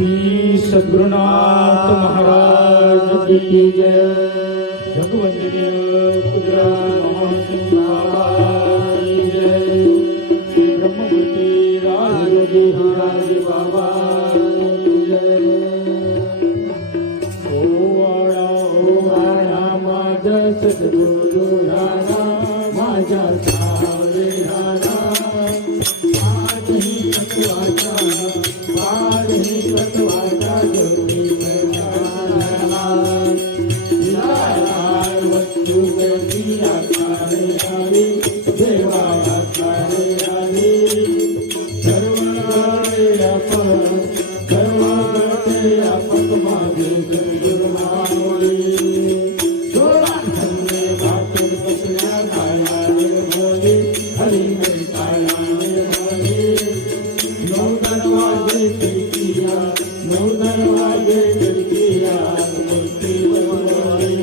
श्री सद्गुरुनाथ महाराज की जय। जगवंदनीय कुदरत महासिंह बाबा की जय। श्री ब्रह्ममूर्ति राजयोगी राज बाबा की जय। ओ वाडा माझा सद्गुरु राणा माझा सारे राणा आजही तत्वाचा पारही तत्वाचा ज्योती प्रकाशला लाल वस्तू गती आकारे आली देवा आकारे आली सर्वते आपण माझे सद्गुरु माऊली डोळा धन्य बातून बसल्या काया निर्मली हरी हरी काया निर्मली नौ दरवाजे खिडकिया नौ दरवाजे खिडकिया मूर्ती बनवली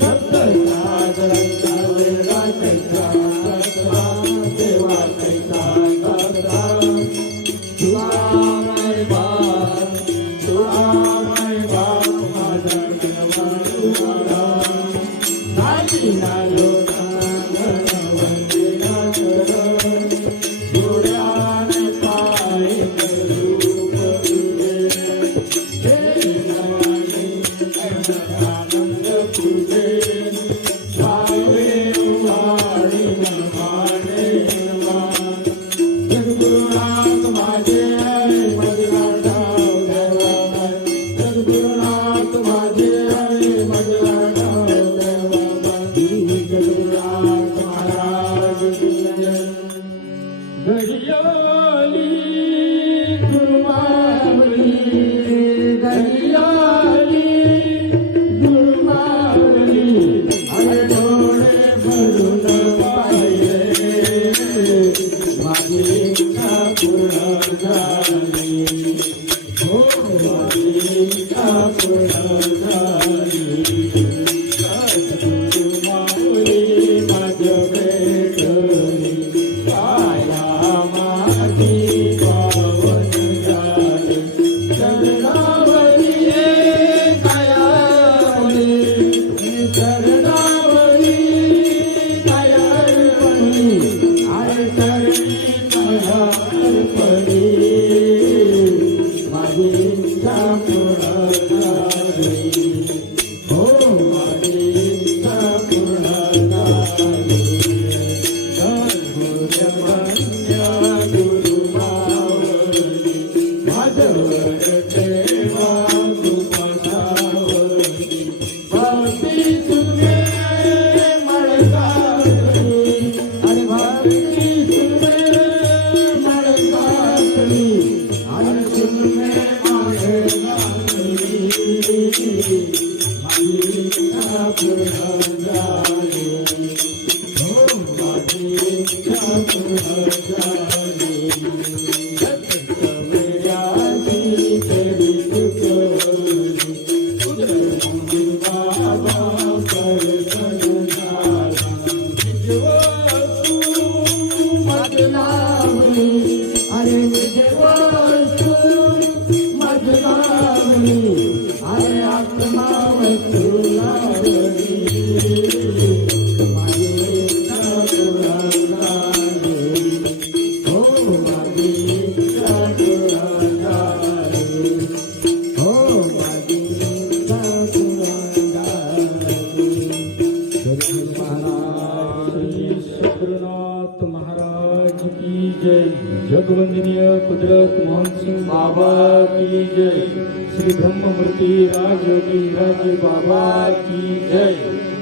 फक्त सागराचा वेगळा कैसा कसा देवा कैसा कसा तुझा बाप माझा गणवाडा नाही नालो जगवंदनीय कुदरत महासिंह बाबा की जय। श्री ब्रह्ममूर्ति राजयोगी राज बाबा की जय।